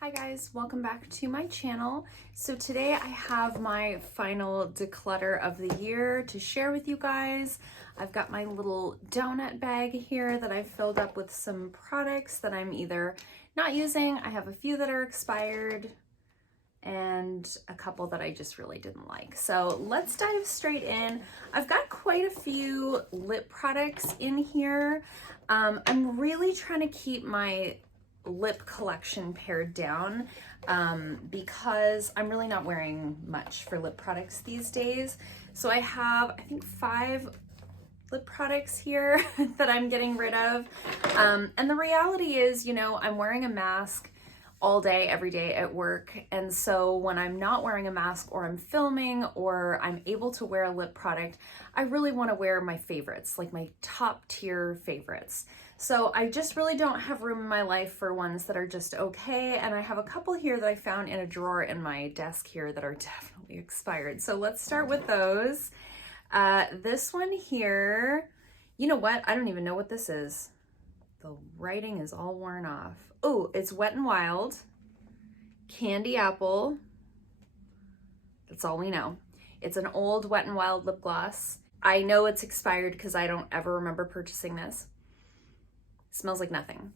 Hi guys, welcome back to my channel. So today I have my final declutter of the year to share with you guys. I've got my little donut bag here that I've filled up with some products that I'm either not using. I have a few that are expired and a couple that I just really didn't like. So let's dive straight in. I've got quite a few lip products in here. I'm really trying to keep my lip collection pared down because I'm really not wearing much for lip products these days. So I have, I think, 5 lip products here that I'm getting rid of. And the reality is, you know, I'm wearing a mask all day, every day at work. And so when I'm not wearing a mask or I'm filming or I'm able to wear a lip product, I really want to wear my favorites, like my top tier favorites. So I just really don't have room in my life for ones that are just okay. And I have a couple here that I found in a drawer in my desk here that are definitely expired. So let's start with those. This one here, you know what? I don't even know what this is. The writing is all worn off. Oh, it's Wet n Wild, Candy Apple. That's all we know. It's an old Wet n Wild lip gloss. I know it's expired because I don't ever remember purchasing this. It smells like nothing.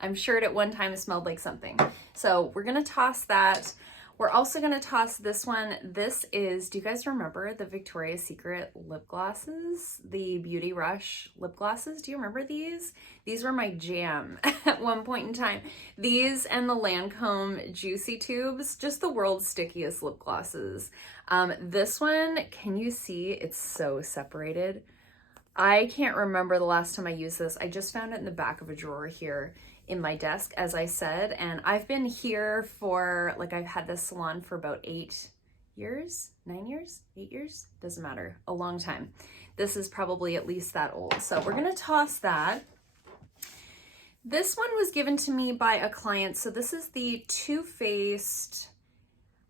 I'm sure it at one time smelled like something. So we're gonna toss that. We're also gonna toss this one. This is, do you guys remember the Victoria's Secret lip glosses? The Beauty Rush lip glosses, do you remember these? These were my jam at one point in time. These and the Lancome Juicy Tubes, just the world's stickiest lip glosses. This one, can you see, it's so separated. I can't remember the last time I used this. I just found it in the back of a drawer here in my desk, as I said, and I've been here for, like, I've had this salon for about 8 years, 9 years, 8 years, doesn't matter, a long time. This is probably at least that old. So we're gonna toss that. This one was given to me by a client. So this is the Too Faced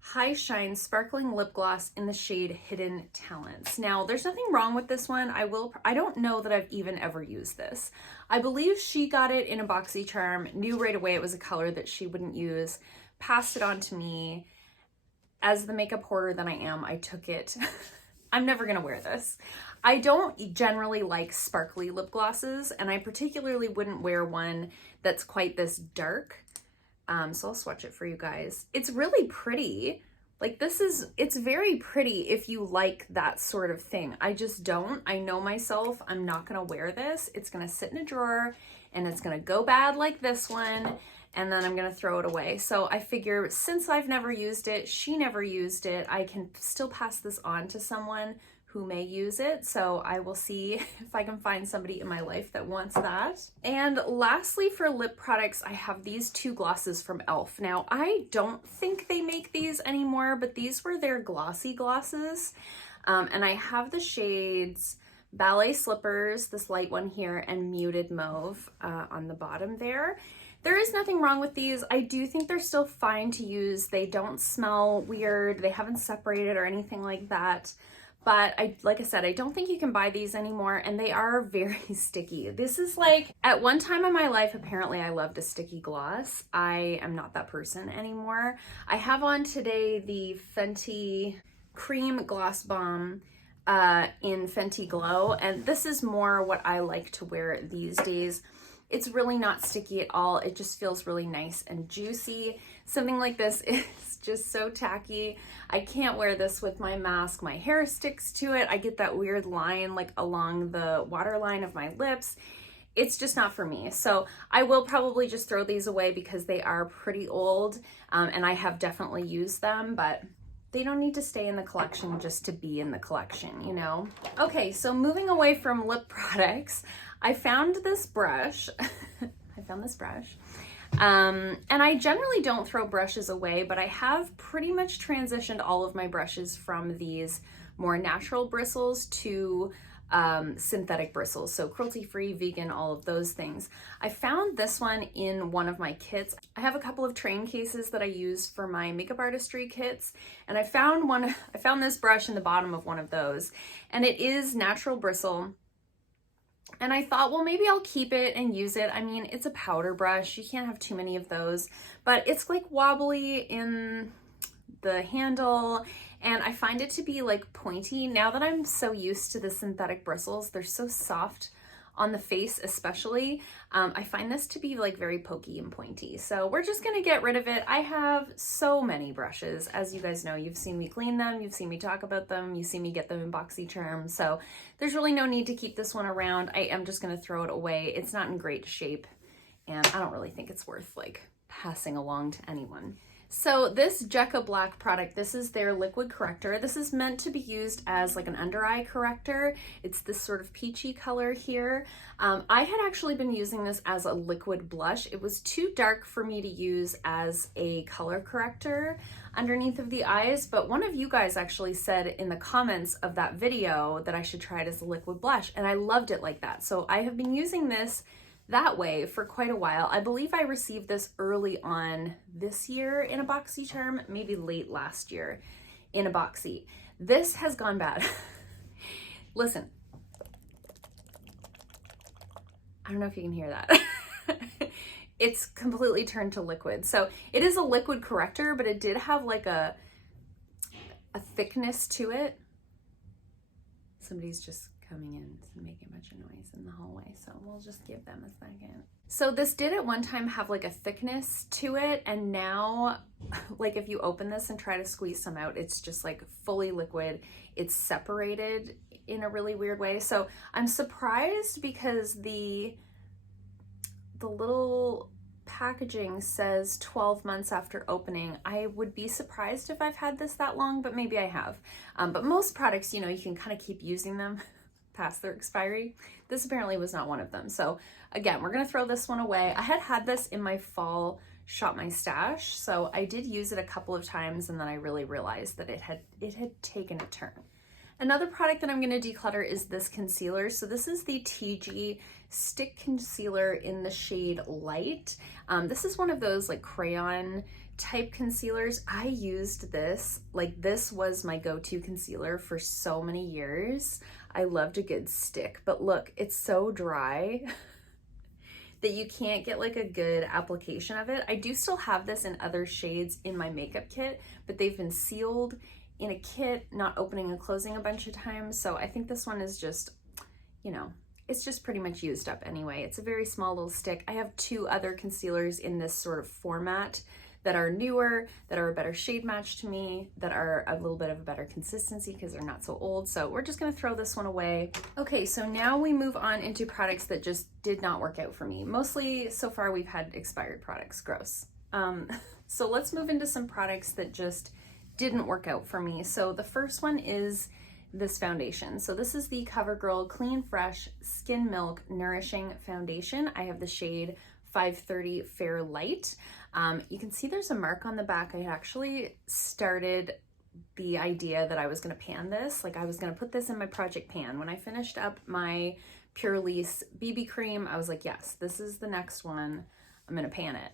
High Shine Sparkling Lip Gloss in the shade Hidden Talents. Now, there's nothing wrong with this one. I don't know that I've even ever used this. I believe she got it in a BoxyCharm, knew right away it was a color that she wouldn't use, passed it on to me. As the makeup hoarder that I am, I took it. I'm never gonna wear this. I don't generally like sparkly lip glosses, and I particularly wouldn't wear one that's quite this dark. So I'll swatch it for you guys. It's really pretty. Like, it's very pretty if you like that sort of thing. I just don't. I know myself. I'm not gonna wear this. It's gonna sit in a drawer and it's gonna go bad like this one, and then I'm gonna throw it away. So I figure, since I've never used it, she never used it, I can still pass this on to someone who may use it. So I will see if I can find somebody in my life that wants that. And lastly, for lip products, I have these 2 glosses from e.l.f. Now, I don't think they make these anymore, but these were their glossy glosses. And I have the shades Ballet Slippers, this light one here, and Muted Mauve on the bottom there. There is nothing wrong with these. I do think they're still fine to use. They don't smell weird. They haven't separated or anything like that. But like I said, I don't think you can buy these anymore, and they are very sticky. This is like, at one time in my life, apparently I loved a sticky gloss. I am not that person anymore. I have on today the Fenty Cream Gloss Bomb in Fenty Glow, and this is more what I like to wear these days. It's really not sticky at all. It just feels really nice and juicy. Something like this is just so tacky. I can't wear this with my mask. My hair sticks to it. I get that weird line like along the waterline of my lips. It's just not for me. So I will probably just throw these away because they are pretty old, and I have definitely used them, but they don't need to stay in the collection just to be in the collection, you know? Okay, so moving away from lip products, I found this brush. And I generally don't throw brushes away, but I have pretty much transitioned all of my brushes from these more natural bristles to synthetic bristles, so cruelty-free, vegan, all of those things. I found this one in one of my kits. I have a couple of train cases that I use for my makeup artistry kits, and I found this brush in the bottom of one of those, and it is natural bristle. And I thought, well, maybe I'll keep it and use it. I mean, it's a powder brush. You can't have too many of those, but it's like wobbly in the handle, and I find it to be like pointy. Now that I'm so used to the synthetic bristles, they're so soft on the face especially. I find this to be like very pokey and pointy. So we're just gonna get rid of it. I have so many brushes. As you guys know, you've seen me clean them, you've seen me talk about them, you've seen me get them in BoxyCharm. So there's really no need to keep this one around. I am just gonna throw it away. It's not in great shape, and I don't really think it's worth like passing along to anyone. So this Jekka Black product, this is their liquid corrector. This is meant to be used as like an under eye corrector. It's this sort of peachy color here. I had actually been using this as a liquid blush. It was too dark for me to use as a color corrector underneath of the eyes, but one of you guys actually said in the comments of that video that I should try it as a liquid blush, and I loved it like that. So I have been using this that way for quite a while. I believe I received this early on this year in a BoxyCharm, maybe late last year in a Boxy. This has gone bad. Listen, I don't know if you can hear that. It's completely turned to liquid. So it is a liquid corrector, but it did have like a thickness to it. Somebody's just coming in and making a bunch of noise in the hallway, so we'll just give them a second. So this did at one time have like a thickness to it, and now like if you open this and try to squeeze some out, it's just like fully liquid. It's separated in a really weird way. So I'm surprised because the little packaging says 12 months after opening. I would be surprised if I've had this that long, but maybe I have. But most products, you know, you can kind of keep using them past their expiry. This apparently was not one of them. So again, we're gonna throw this one away. I had this in my fall Shop My Stash, so I did use it a couple of times, and then I really realized that it had taken a turn. Another product that I'm gonna declutter is this concealer. So this is the TG Stick Concealer in the shade Light. This is one of those like crayon type concealers. I used this, like this was my go-to concealer for so many years. I loved a good stick, but look, it's so dry that you can't get like a good application of it. I do still have this in other shades in my makeup kit, but they've been sealed in a kit, not opening and closing a bunch of times. So I think this one is just, you know, it's just pretty much used up anyway. It's a very small little stick. I have two other concealers in this sort of format that are newer, that are a better shade match to me, that are a little bit of a better consistency because they're not so old. So we're just gonna throw this one away. Okay, so now we move on into products that just did not work out for me. Mostly so far we've had expired products, gross. So let's move into some products that just didn't work out for me. So the first one is this foundation. So this is the CoverGirl Clean Fresh Skin Milk Nourishing Foundation. I have the shade 530 Fair Light. You can see there's a mark on the back. I actually started the idea that I was gonna pan this, like I was gonna put this in my project pan. When I finished up my Pure Release BB cream, I was like, yes, this is the next one, I'm gonna pan it.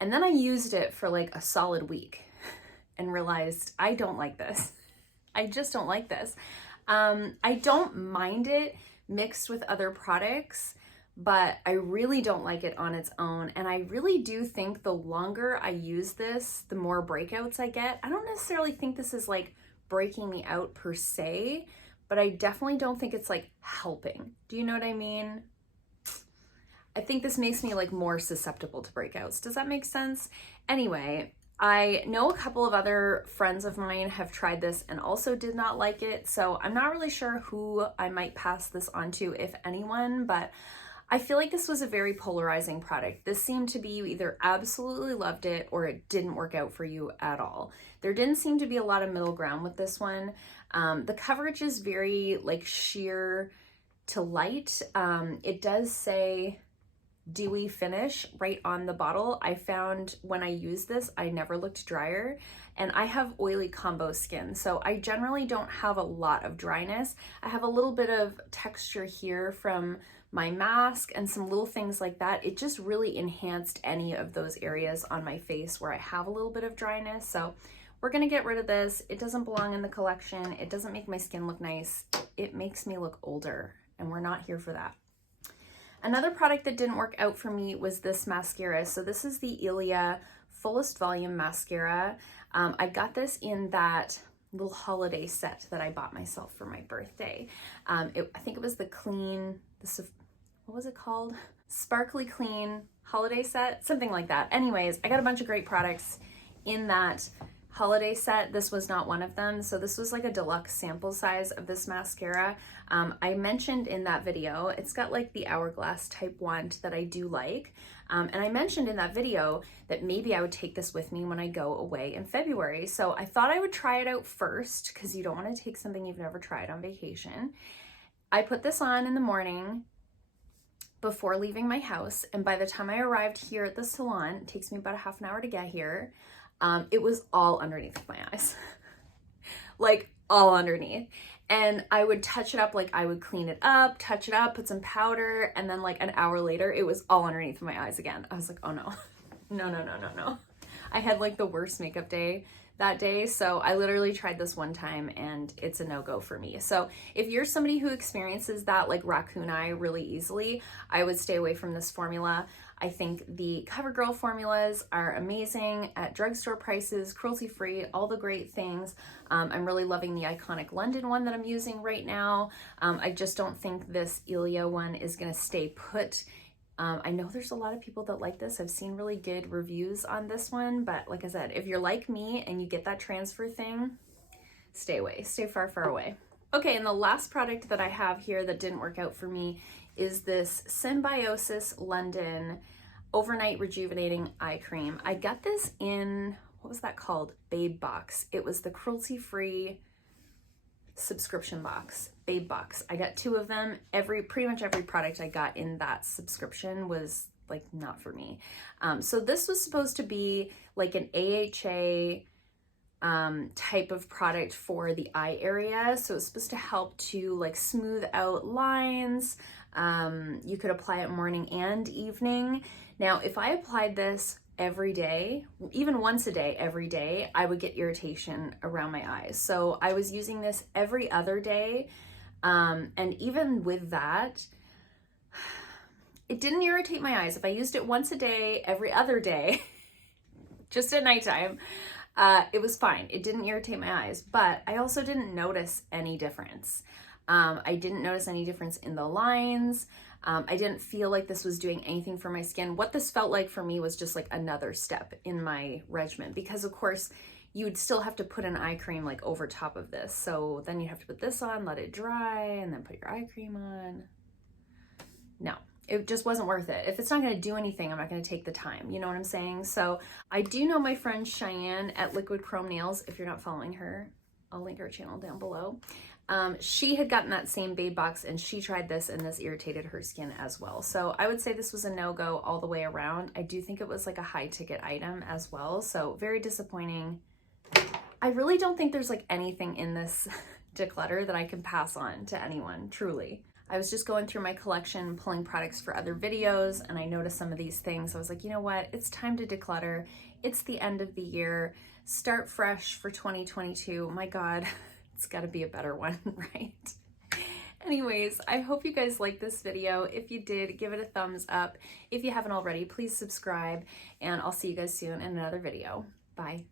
And then I used it for like a solid week and realized I don't like this. I just don't like this. I don't mind it mixed with other products, but I really don't like it on its own. And I really do think the longer I use this, the more breakouts I get. I don't necessarily think this is like breaking me out per se, but I definitely don't think it's like helping. Do you know what I mean? I think this makes me like more susceptible to breakouts. Does that make sense? Anyway, I know a couple of other friends of mine have tried this and also did not like it. So I'm not really sure who I might pass this on to, if anyone, but I feel like this was a very polarizing product. This seemed to be you either absolutely loved it or it didn't work out for you at all. There didn't seem to be a lot of middle ground with this one. The coverage is very like sheer to light. It does say dewy finish right on the bottle. I found when I used this, I never looked drier, and I have oily combo skin, so I generally don't have a lot of dryness. I have a little bit of texture here from my mask and some little things like that. It just really enhanced any of those areas on my face where I have a little bit of dryness. So we're gonna get rid of this. It doesn't belong in the collection. It doesn't make my skin look nice. It makes me look older, and we're not here for that. Another product that didn't work out for me was this mascara. So this is the Ilia Fullest Volume Mascara. I got this in that little holiday set that I bought myself for my birthday. I think it was the clean, what was it called? Sparkly Clean holiday set, something like that. Anyways, I got a bunch of great products in that holiday set. This was not one of them. So this was like a deluxe sample size of this mascara. I mentioned in that video, it's got like the hourglass type wand that I do like. And I mentioned in that video that maybe I would take this with me when I go away in February. So I thought I would try it out first because you don't want to take something you've never tried on vacation. I put this on in the morning before leaving my house. And by the time I arrived here at the salon, it takes me about a half an hour to get here. It was all underneath my eyes, like all underneath. And I would touch it up, like I would clean it up, touch it up, put some powder, and then like an hour later, it was all underneath my eyes again. I was like, oh no, no. I had like the worst makeup day that day. So I literally tried this one time and it's a no-go for me. So if you're somebody who experiences that like raccoon eye really easily, I would stay away from this formula. I think the CoverGirl formulas are amazing at drugstore prices, cruelty-free, all the great things. I'm really loving the Iconic London one that I'm using right now. I just don't think this Ilia one is gonna stay put. I know there's a lot of people that like this. I've seen really good reviews on this one, but like I said, if you're like me and you get that transfer thing, stay away, stay far, far away. Okay, and the last product that I have here that didn't work out for me is this Symbiosis London Overnight Rejuvenating Eye Cream. I got this in, what was that called? Babe Box. It was the cruelty-free subscription box, Babe Box. I got 2 of them. Pretty much every product I got in that subscription was like not for me. So this was supposed to be like an AHA type of product for the eye area. So it's supposed to help to like smooth out lines. You could apply it morning and evening. Now, if I applied this every day, even once a day, every day, I would get irritation around my eyes. So I was using this every other day. And even with that, it didn't irritate my eyes. If I used it once a day, every other day, just at nighttime, it was fine. It didn't irritate my eyes, but I also didn't notice any difference. I didn't notice any difference in the lines. I didn't feel like this was doing anything for my skin. What this felt like for me was just like another step in my regimen, because of course you would still have to put an eye cream like over top of this. So then you have to put this on, let it dry, and then put your eye cream on. No, it just wasn't worth it. If it's not going to do anything, I'm not going to take the time. You know what I'm saying? So I do know my friend Cheyenne at Liquid Chrome Nails. If you're not following her, I'll link her channel down below. She had gotten that same Babe Box and she tried this and this irritated her skin as well. So I would say this was a no-go all the way around. I do think it was like a high ticket item as well. So very disappointing. I really don't think there's like anything in this declutter that I can pass on to anyone, truly. I was just going through my collection, pulling products for other videos, and I noticed some of these things. I was like, you know what? It's time to declutter. It's the end of the year. Start fresh for 2022. My God. It's got to be a better one, right? Anyways, I hope you guys liked this video. If you did, give it a thumbs up. If you haven't already, please subscribe, and I'll see you guys soon in another video. Bye.